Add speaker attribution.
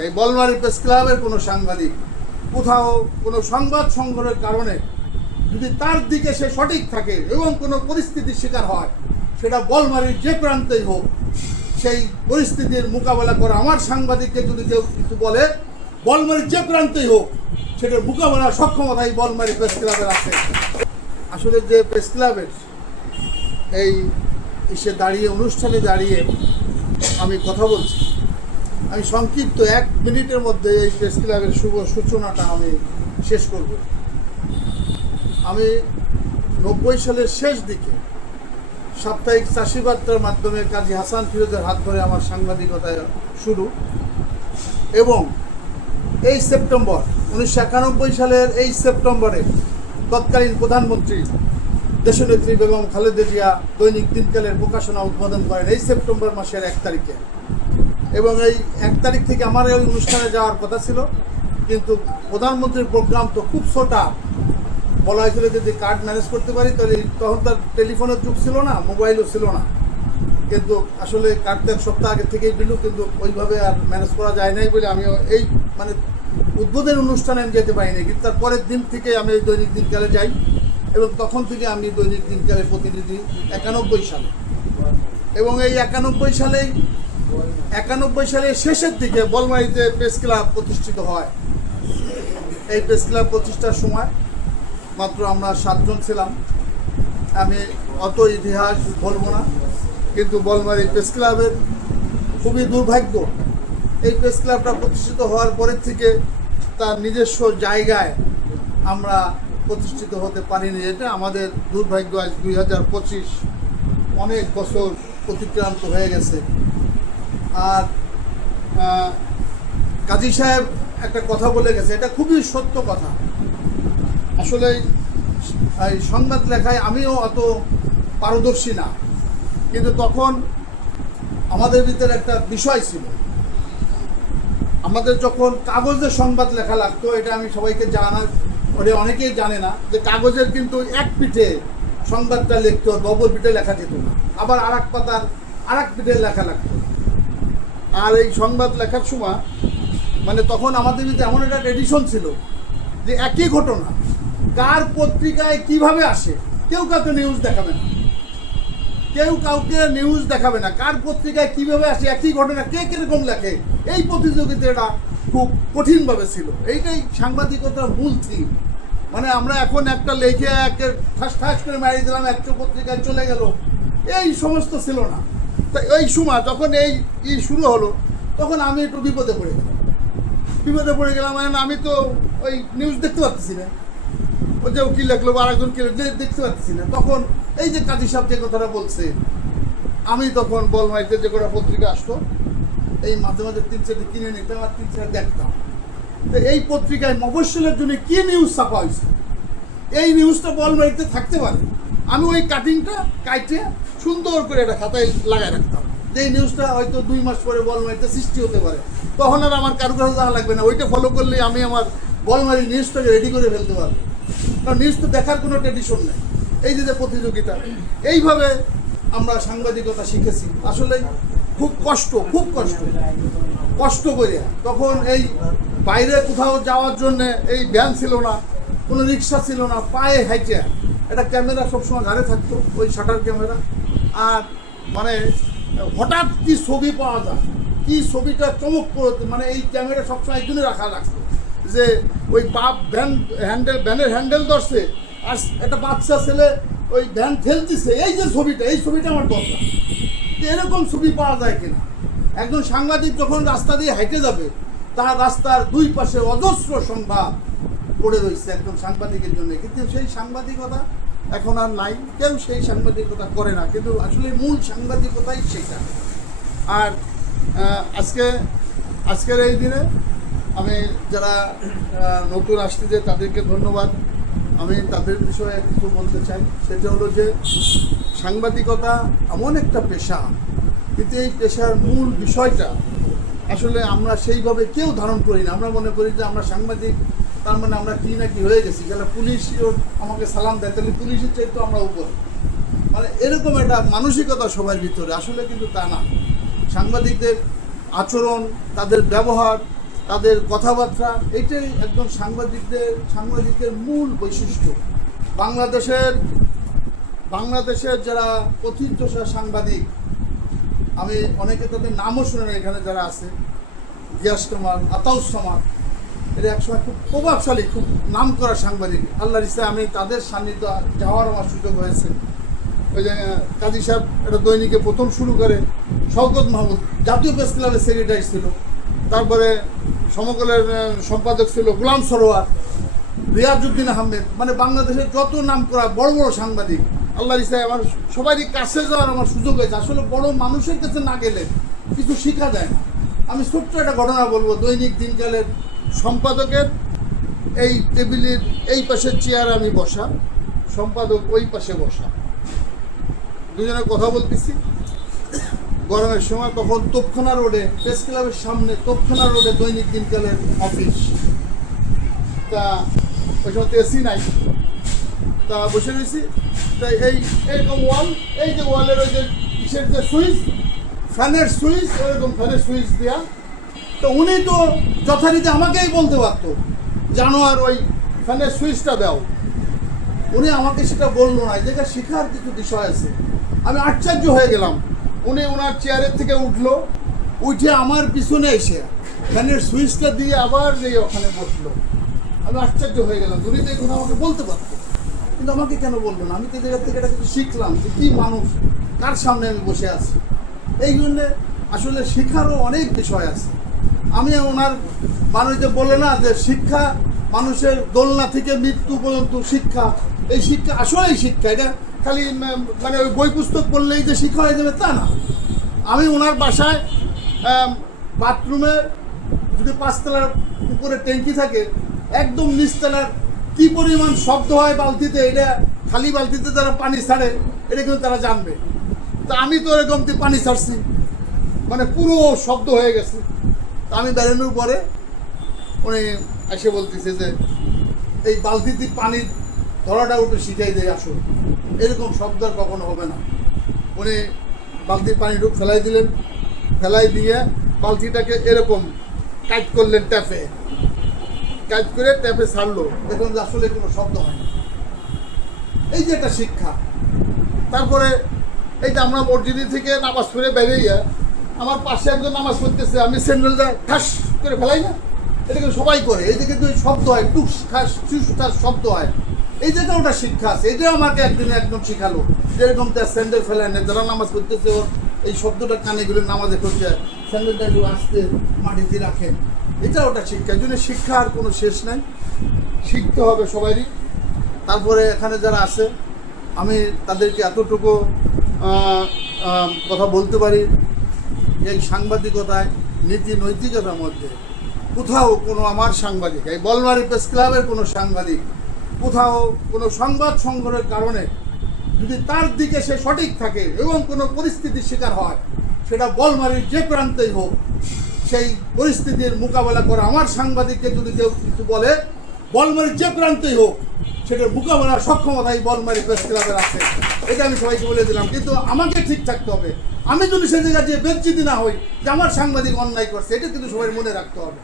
Speaker 1: এই বলমারি প্রেস ক্লাবের কোনো সাংবাদিক, কোথাও কোনো সংবাদ সংগ্রহের কারণে যদি তার দিকে সে সঠিক থাকে এবং কোনো পরিস্থিতির শিকার হয়, সেটা বলমারির যে প্রান্তেই হোক, সেই পরিস্থিতির মোকাবেলা করে আমার সাংবাদিককে যদি কেউ কিছু বলে, বলমারির যে প্রান্তেই হোক, সেটার মোকাবেলার সক্ষমতা এই বলমারি প্রেস ক্লাবের আছে। আসলে যে প্রেস ক্লাবের এই এসে দাঁড়িয়ে, অনুষ্ঠানে দাঁড়িয়ে আমি কথা বলছি আমি সংক্ষিপ্ত এক মিনিটের মধ্যে এই প্রেস ক্লাবের শুভ সূচনাটা আমি শেষ করব। আমি নব্বই সালের শেষ দিকে সাপ্তাহিক চাষিবার্তার মাধ্যমে কাজী হাসান ফিরোজের হাত ধরে আমার সাংবাদিকতা শুরু এবং এই সেপ্টেম্বর উনিশশো একানব্বই সালের এই সেপ্টেম্বরে তৎকালীন প্রধানমন্ত্রী দেশনেত্রী বেগম খালেদা জিয়া দৈনিক দিনকালের প্রকাশনা উদ্বোধন করেন এই সেপ্টেম্বর মাসের এক তারিখে। এবং এই এক তারিখ থেকে আমার এই অনুষ্ঠানে যাওয়ার কথা ছিল। কিন্তু প্রধানমন্ত্রীর প্রোগ্রাম তো খুব ছোটা। বলা হয়েছিল যদি কার্ড ম্যানেজ করতে পারি, তাহলে তখন তার টেলিফোনের যুগ ছিল না, মোবাইলও ছিল না। কিন্তু আসলে কার্ড এক সপ্তাহ আগে থেকেই দিল, কিন্তু ওইভাবে আর ম্যানেজ করা যায় নাই বলে আমি এই মানে উদ্বোধন অনুষ্ঠানে আমি যেতে পারিনি। কিন্তু তার পরের দিন থেকে আমি এই দৈনিক দিনকালে যাই এবং তখন থেকে আমি দৈনিক দিনকালে প্রতিনিধি একানব্বই সালে। এবং এই একানব্বই সালেই একানব্বই সালের শেষের দিকে বলমারিতে প্রেস ক্লাব প্রতিষ্ঠিত হয়। এই প্রেস ক্লাব প্রতিষ্ঠার সময় মাত্র আমরা সাতজন ছিলাম। আমি অত ইতিহাস বলব না, কিন্তু বলমারি প্রেস ক্লাবের খুবই দুর্ভাগ্য। এই প্রেস ক্লাবটা প্রতিষ্ঠিত হওয়ার পরের থেকে তার নিজস্ব জায়গায় আমরা প্রতিষ্ঠিত হতে পারিনি। এটা আমাদের দুর্ভাগ্য। আজ দুই হাজার পঁচিশ অনেক বছর অতিক্রান্ত হয়ে গেছে। আর কাজী সাহেব একটা কথা বলে গেছে, এটা খুবই সত্য কথা। আসলে এই সংবাদ লেখায় আমিও অত পারদর্শী না। কিন্তু তখন আমাদের ভিতরে একটা বিষয় ছিল। আমাদের যখন কাগজে সংবাদ লেখা লাগতো, এটা আমি সবাইকে জানা ওটা অনেকেই জানে না, যে কাগজের কিন্তু এক পিঠে সংবাদটা লিখতে হতো অপর পিঠে লেখা যেত না। আবার আর এক পাতার আর এক পিঠে লেখা লাগতো। আর এই সংবাদ লেখার সময় মানে তখন আমাদের ভিতরে এমন একটা ট্রেডিশন ছিল যে একই ঘটনা, কার পত্রিকায় কীভাবে আসে, কেউ কাউকে নিউজ দেখাবে না। কেউ কাউকে নিউজ দেখাবে না, কার পত্রিকায় কীভাবে আসে, একই ঘটনা কে কীরকম লেখে, এই প্রতিযোগিতাটা খুব কঠিনভাবে ছিল। এইটাই সাংবাদিকতার মূল থিম মানে আমরা এখন একটা লেখে একে ঠাস ঠাস করে মারি দিলাম, একটা পত্রিকায় চলে গেল, এই সমস্ত ছিল না। তা ওই সময় যখন এই ই শুরু হলো, তখন আমি একটু বিপদে পড়ে গেলাম। বিপদে পড়ে গেলাম মানে আমি তো ওই নিউজ দেখতে পাচ্ছি না। ও যে কি লেখলো বা আরেকজন কি দেখতে পাচ্ছি না। তখন এই যে কাজী সাহেব যে কথাটা বলছে, আমি তখন বলমাইতে যে কটা পত্রিকা আসতো, এই মাঝে মাঝে তিন চারটে কিনে নিতাম আর তিন চারটে দেখতাম। তো এই পত্রিকায় মফস্বলের জন্য কী নিউজ ছাপা হয়েছে? এই নিউজটা বলমারিতে থাকতে পারে। আমি ওই কাটিংটা কাইটে সুন্দর করে একটা খাতায় লাগায় রাখতাম। যে নিউজটা হয়তো দুই মাস পরে বলমারিতে সৃষ্টি হতে পারে। তখন আর আমার কারও কাছে জানা লাগবে না। ওইটা ফলো করলে আমি আমার বলমারি নিউজটাকে রেডি করে ফেলতে পারব। কারণ নিউজ তো দেখার কোনো ট্রেডিশন নেই। এই যে যে প্রতিযোগিতা, এইভাবে আমরা সাংবাদিকতা শিখেছি। আসলে খুব কষ্ট খুব কষ্ট। কষ্ট করে। তখন এই বাইরে কোথাও যাওয়ার জন্য এই ভ্যান ছিল না, কোনো রিক্সা ছিল না, পায়ে হাইটে একটা ক্যামেরা সবসময় ঘাড়ে থাকতো, ওই শাটার ক্যামেরা। আর মানে হঠাৎ কি ছবি পাওয়া যায়, কি ছবিটা চমক করতে মানে এই ক্যামেরা সবসময় এই জন্য রাখা রাখতো যে ওই বাপ ভ্যান, হ্যান্ডেল, ভ্যানের হ্যান্ডেল ধরছে, আর একটা বাচ্চা ছেলে ওই ভ্যান ফেলতেছে, এই যে ছবিটা, এই ছবিটা আমার দরকার। এরকম ছবি পাওয়া যায় কিনা? একজন সাংবাদিক যখন রাস্তা দিয়ে হেঁটে যাবে, তার রাস্তার দুই পাশে অজস্র সংবাদ পড়ে রয়েছে একজন সাংবাদিকের জন্য। কিন্তু সেই সাংবাদিকতা এখন আর নাই। কেউ সেই সাংবাদিকতা করে না, কিন্তু আসলে মূল সাংবাদিকতাই সেটা আর আজকে, আজকের এই দিনে আমি যারা নতুন আসতেছে তাদেরকে ধন্যবাদ, আমি তাদের বিষয়ে কিছু বলতে চাই। সেটা হলো যে, সাংবাদিকতা এমন একটা পেশা, কিন্তু এই পেশার মূল বিষয়টা আসলে আমরা সেইভাবে কেউ ধারণ করি না। আমরা মনে করি যে আমরা সাংবাদিক তার মানে আমরা কি না কি হয়ে গেছি? তাহলে পুলিশও আমাকে সালাম দেয়, তাহলে পুলিশের চাইতে আমরা উপরে। মানে এরকম একটা মানসিকতা সবার ভিতরে, আসলে কিন্তু তা না। সাংবাদিকদের আচরণ, তাদের ব্যবহার, তাদের কথাবার্তা, এটাই একজন সাংবাদিকদের সাংবাদিকদের মূল বৈশিষ্ট্য। বাংলাদেশের বাংলাদেশের যারা প্রথিতযশা সাংবাদিক, আমি অনেকে তাদের নামও শুনে এখানে যারা আছে, গিয়াস কুমার আতাউস এরা একসময় খুব প্রভাবশালী, খুব নাম করা সাংবাদিক। আল্লাহর ইসলাম আমি তাদের সান্নিধ্য যাওয়ার আমার সুযোগ হয়েছে। ওই যে কাজী সাহেব এটা দৈনিকে প্রথম শুরু করে, শওকত মাহমুদ, জাতীয় প্রেস ক্লাবের সেক্রেটারি ছিল। তারপরে সমকলের সম্পাদক ছিল গোলাম সরোয়ার, রিয়াজউদ্দিন আহমেদ। মানে বাংলাদেশের যত নাম করা বড় বড় সাংবাদিক আল্লাহ ইসলাম আমার সবারই কাছে যাওয়ার আমার সুযোগ হয়েছে। আসলে বড় মানুষের কাছে না গেলে কিছু শেখা যায় না। আমি ছোট্ট একটা ঘটনা বলব, দৈনিক দিনকালের সম্পাদকের এই টেবিলের এই পাশের চেয়ার আমি বসা, সম্পাদক ওই পাশে বসা। দুজনে কথা বলতেছি। গরমের সময় তখন তোপখানা রোডে, প্রেস ক্লাবের সামনে তোপখানা রোডে দৈনিক দিনকালের অফিস। তা ওই সময় তো এসি নাই। তা বসে রয়েছি। তা এই এরকম ওয়াল, এই যে ওয়ালের ওই যে কিসের যে সুইচ, ফ্যানের সুইচ ওরকম ফ্যানের সুইচ দেওয়া তো উনি তো যথারীতি আমাকেই বলতে পারতো, জানো আর ওই ফ্যানের সুইচটা দাও। উনি আমাকে সেটা বলল না যেটা শেখার কিছু বিষয় আছে। আমি আশ্চর্য হয়ে গেলাম। উনি ওনার চেয়ারের থেকে উঠল, উঠে আমার পিছনে এসে ফ্যানের সুইচটা দিয়ে আবার যেয়ে ওখানে বসল। আমি আশ্চর্য হয়ে গেলাম উনি তো এখন আমাকে বলতে পারতো। কিন্তু আমাকে কেন বলল না? আমি তো জায়গা থেকে এটা কিছু শিখলাম যে কী মানুষ, কার সামনে আমি বসে আছি। এই জন্যে আসলে শেখারও অনেক বিষয় আছে। আমি ওনার মানুষ যে বলে না যে শিক্ষা মানুষের দোলনা থেকে মৃত্যু পর্যন্ত শিক্ষা। এই শিক্ষা আসলেই শিক্ষা। এটা খালি মানে ওই বই পুস্তক পড়লেই যে শিক্ষা হয়ে যাবে তা না। আমি ওনার বাসায় বাথরুমে যদি পাঁচতলার উপরে ট্যাঙ্কি থাকে, একদম নিচতলার কি পরিমাণ শব্দ হয় বালতিতে, এটা খালি বালতিতে তারা পানি ছাড়ে, এটা কিন্তু তারা জানবে। তা আমি তো এরকম পানি ছাড়ছি। মানে পুরো শব্দ হয়ে গেছে। আমি বেরোনোর পরে উনি এসে বলতেছে যে, এই বালতিতে পানির ধরাটা উঠে শিখাই দেয় আসুন। এরকম শব্দ আর কখনো হবে না। উনি বালতির পানিটুকু ফেলাই দিলেন। ফেলাই দিয়ে বালতিটাকে এরকম কাট করলেন ট্যাপে। কাট করে ট্যাপে ছাড়লো। দেখুন যে আসলে কোনো শব্দ হয় না। এই যে একটা শিক্ষা। তারপরে এই যে আমরা মসজিদি থেকে নামাজ পড়ে বেরিয়ে আমার পাশে একজন নামাজ পড়তেছে, আমি স্যান্ডেলটা ঠাস করে ফেলাই না। এটাকে সবাই করে এই কিন্তু শব্দ হয়, টুস, খাস, টুস, ঠাস শব্দ হয়। এই জায়গা ওটা শিক্ষা আছে এটা আমাকে একদিন একদম শিখালো। যেরকম তার স্যান্ডেল ফেলায় না, যারা নামাজ পড়তেছে এই শব্দটা কানে গুলো নামাজে করছে স্যান্ডেলটা একটু আসতে মাটিতে রাখেন। এটা ওটা শিক্ষা, এই শিক্ষা আর কোনো শেষ নাই। শিখতে হবে সবারই তারপরে এখানে যারা আছে, আমি তাদেরকে এতটুকু কথা বলতে পারি। এই সাংবাদিকতায়, নীতি নৈতিকতার মধ্যে। কোথাও কোনো আমার সাংবাদিক, এই বলমারি প্রেস ক্লাবের কোনো সাংবাদিক, কোথাও কোনো সংবাদ সংগ্রহের কারণে যদি তার দিকে সে সঠিক থাকে এবং কোনো পরিস্থিতির শিকার হয়, সেটা বলমারির যে প্রান্তেই হোক, সেই পরিস্থিতির মোকাবেলা করে আমার সাংবাদিককে যদি কেউ কিছু বলে, বলমারির যে প্রান্তেই হোক, সেটার মোকাবেলার সক্ষমতা এই বলমারি প্রেস ক্লাবের আছে। এটা আমি সবাইকে বলে দিলাম, কিন্তু আমাকে ঠিক থাকতে হবে। আমি যদি সে জায়গায় যে বেজ্জিতি না হই যে আমার সাংবাদিক অন্যায় করছে, এটা কিন্তু সবাই মনে রাখতে হবে।